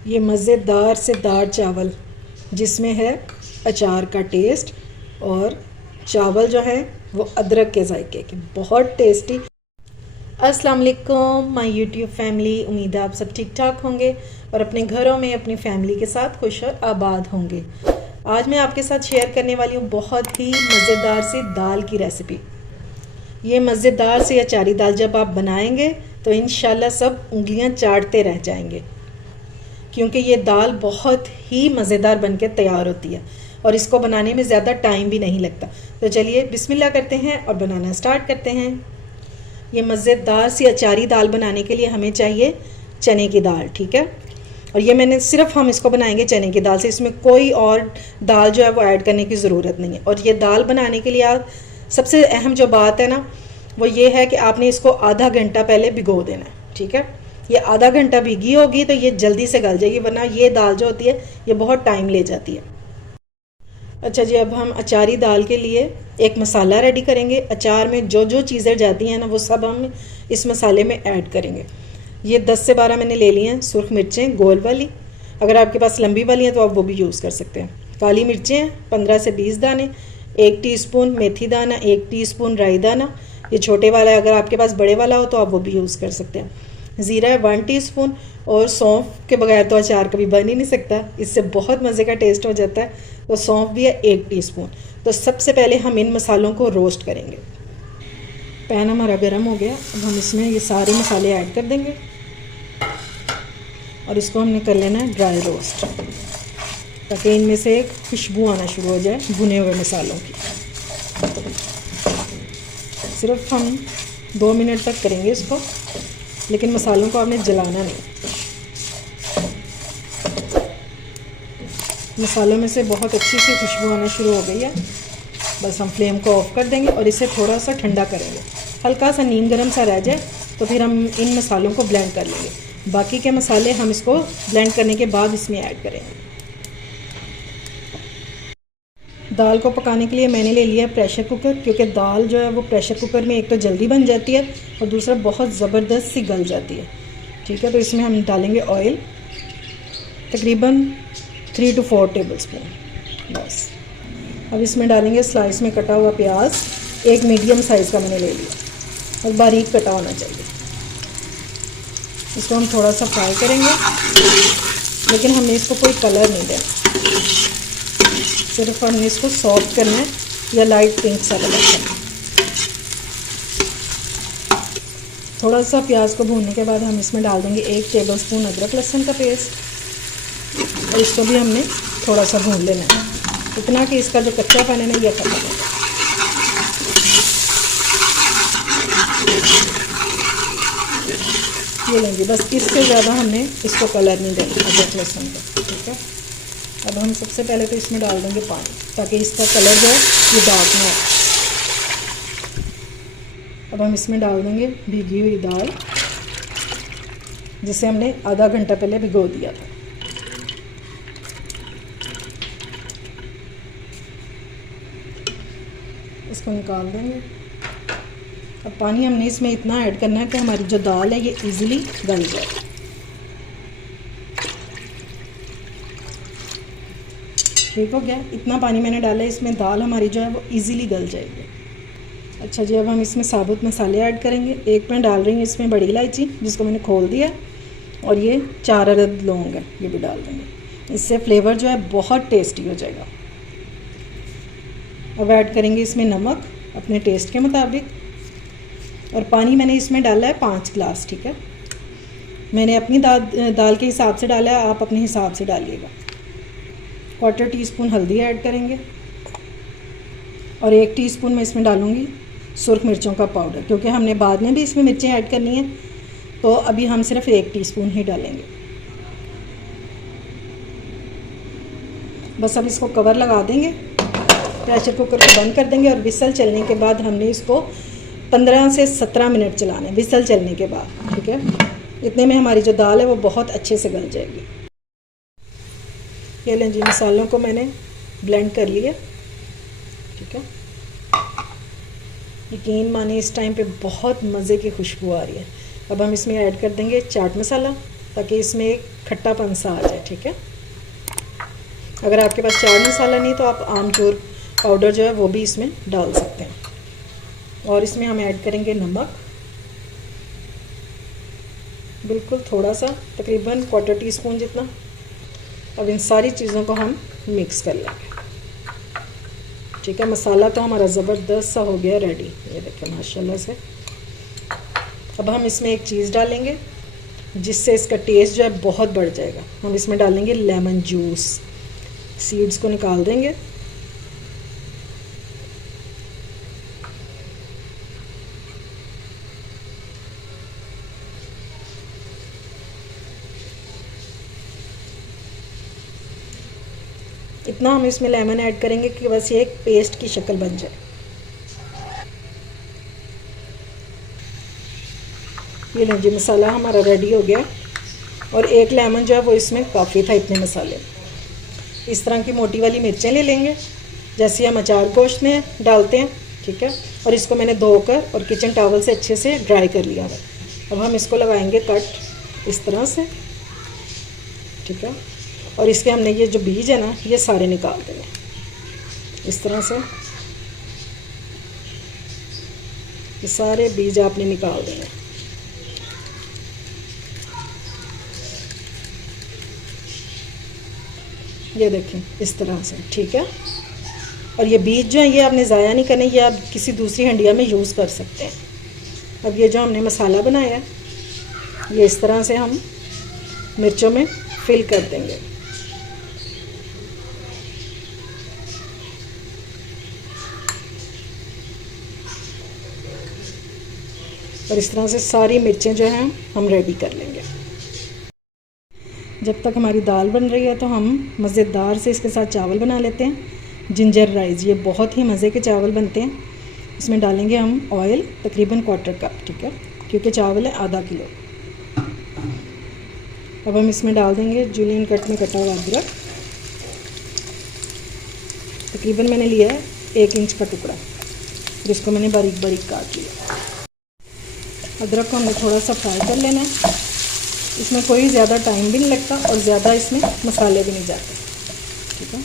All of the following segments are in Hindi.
ये मज़ेदार से दार चावल जिसमें है अचार का टेस्ट और चावल जो है वो अदरक के जायके के, बहुत टेस्टी। अस्सलाम वालेकुम माय यूट्यूब फैमिली, उम्मीद है आप सब ठीक ठाक होंगे और अपने घरों में अपनी फैमिली के साथ खुश और आबाद होंगे। आज मैं आपके साथ शेयर करने वाली हूँ बहुत ही मज़ेदार सी दाल की रेसिपी। ये मज़ेदार सी अचारी दाल जब आप बनाएंगे तो इंशाल्लाह सब उंगलियां चाटते रह जाएंगे, क्योंकि ये दाल बहुत ही मज़ेदार बनके तैयार होती है और इसको बनाने में ज़्यादा टाइम भी नहीं लगता। तो चलिए बिस्मिल्लाह करते हैं और बनाना स्टार्ट करते हैं। ये मज़ेदार सी अचारी दाल बनाने के लिए हमें चाहिए चने की दाल, ठीक है। और ये मैंने सिर्फ हम इसको बनाएंगे चने की दाल से, इसमें कोई और दाल जो है वो ऐड करने की ज़रूरत नहीं है। और ये दाल बनाने के लिए आप सबसे अहम जो बात है ना वो ये है कि आपने इसको आधा घंटा पहले भिगो देना है, ठीक है। ये आधा घंटा भीगी होगी तो ये जल्दी से गल जाएगी, वरना ये दाल जो होती है ये बहुत टाइम ले जाती है। अच्छा जी, अब हम अचारी दाल के लिए एक मसाला रेडी करेंगे। अचार में जो जो चीज़ें जाती हैं ना वो सब हम इस मसाले में ऐड करेंगे। ये 10 से 12 मैंने ले लिए हैं सुर्ख मिर्चें गोल वाली, अगर आपके पास लंबी वाली हैं तो आप वो भी यूज़ कर सकते हैं। काली मिर्चें 15 से 20 दाने, 1 टीस्पून मेथी दाना, 1 टीस्पून राई दाना, ये छोटे वाला है, अगर आपके पास बड़े वाला हो तो आप वो भी यूज़ कर सकते हैं। ज़ीरा है 1 टीस्पून, और सौंफ के बगैर तो अचार कभी बन ही नहीं सकता, इससे बहुत मज़े का टेस्ट हो जाता है। तो सौंफ भी है 1 टीस्पून। तो सबसे पहले हम इन मसालों को रोस्ट करेंगे। पैन हमारा गर्म हो गया, अब हम इसमें ये सारे मसाले ऐड कर देंगे और इसको हमने कर लेना है ड्राई रोस्ट, ताकि इनमें से एक खुशबू आना शुरू हो जाए भुने हुए मसालों की। सिर्फ हम 2 मिनट तक करेंगे इसको, लेकिन मसालों को आपने जलाना नहीं। मसालों में से बहुत अच्छी सी खुशबू आना शुरू हो गई है, बस हम फ्लेम को ऑफ कर देंगे और इसे थोड़ा सा ठंडा करेंगे। हल्का सा नीम गर्म सा रह जाए तो फिर हम इन मसालों को ब्लेंड कर लेंगे। बाकी के मसाले हम इसको ब्लेंड करने के बाद इसमें ऐड करेंगे। दाल को पकाने के लिए मैंने ले लिया प्रेशर कुकर, क्योंकि दाल जो है वो प्रेशर कुकर में एक तो जल्दी बन जाती है और दूसरा बहुत ज़बरदस्त सी गल जाती है, ठीक है। तो इसमें हम डालेंगे ऑयल, तकरीबन 3 to 4 टेबलस्पून बस। अब इसमें डालेंगे स्लाइस में कटा हुआ प्याज, एक मीडियम साइज़ का मैंने ले लिया और बारीक कटा होना चाहिए। इसको हम थोड़ा सा फ्राई करेंगे, लेकिन हमने इसको कोई कलर नहीं देना, सिर्फ हमने इसको सॉफ्ट करना है या लाइट पिंक सा कलर करना है। थोड़ा सा प्याज को भूनने के बाद हम इसमें डाल देंगे 1 टेबलस्पून अदरक लहसुन का पेस्ट और इसको भी हमने थोड़ा सा भून लेना है, इतना कि इसका जो कच्चापन है ना ये खत्म हो। ये लेंगे बस, इससे ज़्यादा हमने इसको कलर नहीं देना अदरक लहसुन का, ठीक है। अब हम सबसे पहले तो इसमें डाल देंगे पानी, ताकि इसका कलर जो है ये डार्क ना हो। अब हम इसमें डाल देंगे भीगी हुई दाल, जिसे हमने आधा घंटा पहले भिगो दिया था। इसको निकाल देंगे। अब पानी हमने इसमें इतना ऐड करना है कि हमारी जो दाल है ये इजीली गल जाए। ठीक हो गया, इतना पानी मैंने डाला है इसमें, दाल हमारी जो है वो इजीली गल जाएगी। अच्छा जी, अब हम इसमें साबुत मसाले ऐड करेंगे। एक मैं डाल रही हूँ इसमें बड़ी इलायची, जिसको मैंने खोल दिया, और ये 4 अदद लौंग है, ये भी डाल देंगे। इससे फ्लेवर जो है बहुत टेस्टी हो जाएगा। अब ऐड करेंगे इसमें नमक अपने टेस्ट के मुताबिक, और पानी मैंने इसमें डाला है 5 गिलास, ठीक है। मैंने अपनी दाल के हिसाब से डाला है, आप अपने हिसाब से डालिएगा। 1/4 टीस्पून हल्दी ऐड करेंगे और 1 टीस्पून मैं इसमें डालूँगी सुर्ख मिर्चों का पाउडर, क्योंकि हमने बाद में भी इसमें मिर्चें ऐड करनी है, तो अभी हम सिर्फ 1 टीस्पून ही डालेंगे। बस अब इसको कवर लगा देंगे, प्रेशर कुकर को बंद कर देंगे और विसल चलने के बाद हमने इसको 15 से 17 मिनट चलाना है, विसल चलने के बाद, ठीक है। इतने में हमारी जो दाल है वो बहुत अच्छे से गल जाएगी। ये लें जी, मसालों को मैंने ब्लेंड कर लिया, ठीक है। यकीन माने इस टाइम पे बहुत मज़े की खुशबू आ रही है। अब हम इसमें ऐड कर देंगे चाट मसाला, ताकि इसमें एक खट्टापन सा आ जाए। ठीक है, अगर आपके पास चाट मसाला नहीं तो आप आमचूर पाउडर जो है वो भी इसमें डाल सकते हैं। और इसमें हम ऐड करेंगे नमक, बिल्कुल थोड़ा सा, तकरीबन 1/4 टीस्पून जितना। अब इन सारी चीज़ों को हम मिक्स कर लेंगे। ठीक है, मसाला तो हमारा ज़बरदस्त सा हो गया रेडी, ये देखिए माशाल्लाह से। अब हम इसमें एक चीज़ डालेंगे जिससे इसका टेस्ट जो है बहुत बढ़ जाएगा। हम इसमें डालेंगे लेमन जूस, सीड्स को निकाल देंगे। इतना हम इसमें लेमन ऐड करेंगे कि बस ये एक पेस्ट की शक्ल बन जाए। ये लीजिए मसाला हमारा रेडी हो गया। और एक लेमन जो है वो इसमें काफ़ी था इतने मसाले। इस तरह की मोटी वाली मिर्चें ले लेंगे जैसे हम अचार गोश्त में डालते हैं। ठीक है, और इसको मैंने धोकर और किचन टॉवल से अच्छे से ड्राई कर लिया है। अब हम इसको लगाएंगे कट इस तरह से। ठीक है, और इसके हमने ये जो बीज है ना ये सारे निकाल देंगे इस तरह से। ये सारे बीज आपने निकाल देंगे। ये देखें इस तरह से। ठीक है, और ये बीज जो है ये आपने ज़ाया नहीं करने, ये आप किसी दूसरी हंडिया में यूज़ कर सकते हैं। अब ये जो हमने मसाला बनाया है ये इस तरह से हम मिर्चों में फिल कर देंगे। और इस तरह से सारी मिर्चें जो हैं हम रेडी कर लेंगे। जब तक हमारी दाल बन रही है तो हम मज़ेदार से इसके साथ चावल बना लेते हैं। जिंजर राइस, ये बहुत ही मज़े के चावल बनते हैं। इसमें डालेंगे हम ऑयल तकरीबन 1/4 कप। ठीक है, क्योंकि चावल है आधा किलो। अब हम इसमें डाल देंगे जूलियन कट में कटा हुआ अदरक। तकरीबन मैंने लिया है 1 इंच का टुकड़ा, जिसको मैंने बारीक बारीक काट लिया। अदरक को हमने थोड़ा सा फ्राई कर लेना है। इसमें कोई ज़्यादा टाइम भी नहीं लगता और ज़्यादा इसमें मसाले भी नहीं जाते। ठीक है,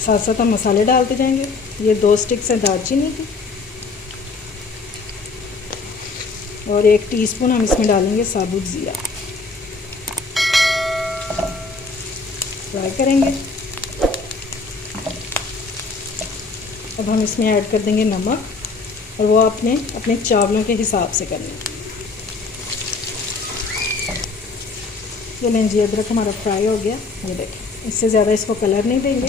साथ साथ हम मसाले डालते जाएंगे। ये 2 स्टिक्स हैं दालचीनी की, और 1 टीस्पून हम इसमें डालेंगे साबुत ज़ीरा। फ्राई करेंगे। अब हम इसमें ऐड कर देंगे नमक, और वो आपने अपने चावलों के हिसाब से करना है। ये लें जी, अदरक हमारा फ्राई हो गया। ये देखें, इससे ज़्यादा इसको कलर नहीं देंगे।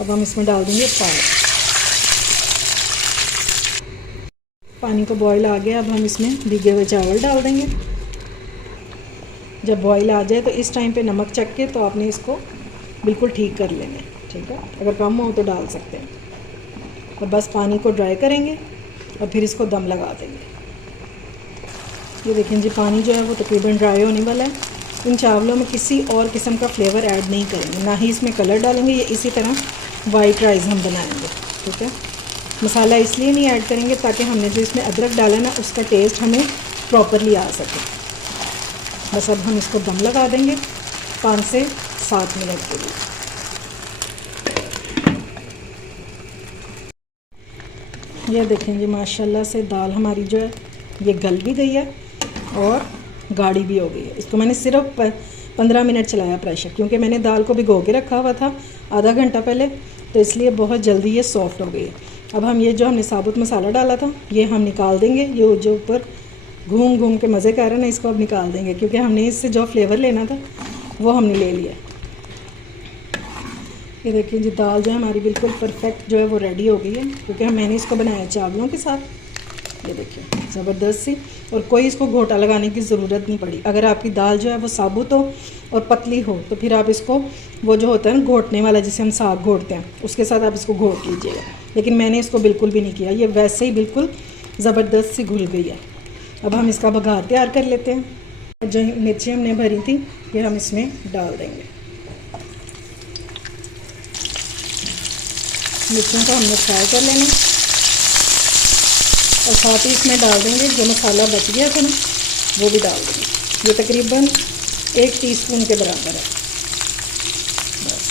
अब हम इसमें डाल देंगे पानी। पानी को बॉईल आ गया। अब हम इसमें भीगे हुए चावल डाल देंगे। जब बॉईल आ जाए तो इस टाइम पे नमक चख के तो आपने इसको बिल्कुल ठीक कर लेंगे। ठीक है, अगर कम हो तो डाल सकते हैं। और बस पानी को ड्राई करेंगे और फिर इसको दम लगा देंगे। ये देखें जी, पानी जो है वो तकरीबन ड्राई होने वाला है। इन चावलों में किसी और किस्म का फ्लेवर ऐड नहीं करेंगे, ना ही इसमें कलर डालेंगे। ये इसी तरह वाइट राइस हम बनाएंगे। ठीक है, मसाला इसलिए नहीं ऐड करेंगे ताकि हमने जो इसमें अदरक डाला ना उसका टेस्ट हमें प्रॉपरली आ सके। बस अब हम इसको दम लगा देंगे 5 से 7 मिनट के लिए। ये देखें जी, माशाल्लाह से दाल हमारी जो है ये गल भी गई है और गाढ़ी भी हो गई है। इसको मैंने सिर्फ 15 मिनट चलाया प्रेशर, क्योंकि मैंने दाल को भिगो के रखा हुआ था आधा घंटा पहले, तो इसलिए बहुत जल्दी ये सॉफ्ट हो गई है। अब हम ये जो हमने साबुत मसाला डाला था ये हम निकाल देंगे। ये जो ऊपर घूम घूम के मज़े कर रहे हैं ना, इसको अब निकाल देंगे, क्योंकि हमने इससे जो फ्लेवर लेना था वो हमने ले लिया। ये देखिए जी, दाल जो है हमारी बिल्कुल परफेक्ट जो है वो रेडी हो गई है, क्योंकि मैंने इसको बनाया चावलों के साथ। ये देखिए ज़बरदस्त सी, और कोई इसको घोटा लगाने की ज़रूरत नहीं पड़ी। अगर आपकी दाल जो है वो साबुत हो और पतली हो तो फिर आप इसको वो जो होता है ना घोटने वाला, जिसे हम साग घोटते हैं, उसके साथ आप इसको घोट लीजिएगा। लेकिन मैंने इसको बिल्कुल भी नहीं किया, ये वैसे ही बिल्कुल ज़बरदस्त सी घुल गई है। अब हम इसका बघार तैयार कर लेते हैं। जो मिर्ची हमने भरी थी ये हम इसमें डाल देंगे। मिर्चों को हमने फ्राई कर लेना और साथ ही इसमें डाल देंगे जो मसाला बच गया था ना, वो भी डाल देंगे। ये तकरीबन 1 टीस्पून के बराबर है। बस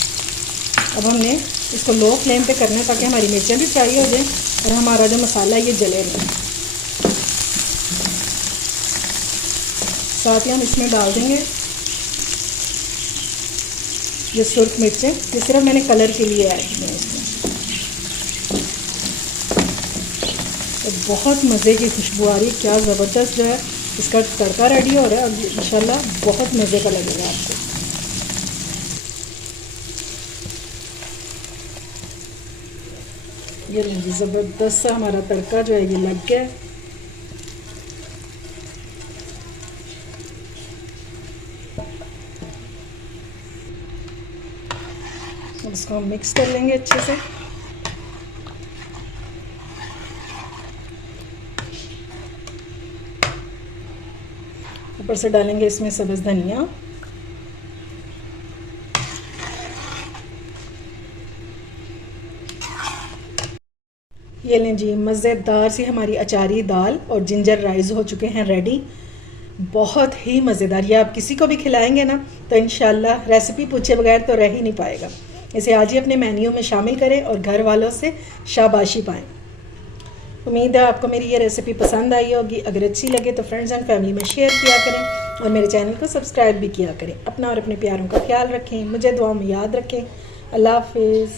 अब हमने इसको लो फ्लेम पे करना है ताकि हमारी मिर्चें भी फ्राई हो जाएं और हमारा जो मसाला है ये जले नहीं। साथ ही हम इसमें डाल देंगे ये सुर्ख मिर्चें, ये सिर्फ मैंने कलर के लिए ऐड की हैं इसमें। तो बहुत मज़े की खुशबू आ रही, क्या ज़बरदस्त जो है इसका तड़का रेडी हो रहा है और इंशाल्लाह बहुत मज़े का लगेगा आपको। ये लीजिए ज़बरदस्त सा हमारा तड़का जो है ये लग गया है। अब इसको हम मिक्स कर लेंगे अच्छे से। ऊपर से डालेंगे इसमें सब्ज़ धनिया, ये लें जी मज़ेदार सी हमारी अचारी दाल और जिंजर राइस हो चुके हैं रेडी। बहुत ही मज़ेदार, ये आप किसी को भी खिलाएंगे ना तो इंशाल्लाह रेसिपी पूछे बगैर तो रह ही नहीं पाएगा। इसे आज ही अपने मेन्यू में शामिल करें और घर वालों से शाबाशी पाएँ। उम्मीद है आपको मेरी ये रेसिपी पसंद आई होगी। अगर अच्छी लगे तो फ्रेंड्स एंड फैमिली में शेयर किया करें और मेरे चैनल को सब्सक्राइब भी किया करें। अपना और अपने प्यारों का ख्याल रखें, मुझे दुआ में याद रखें। अल्लाह हाफिज़।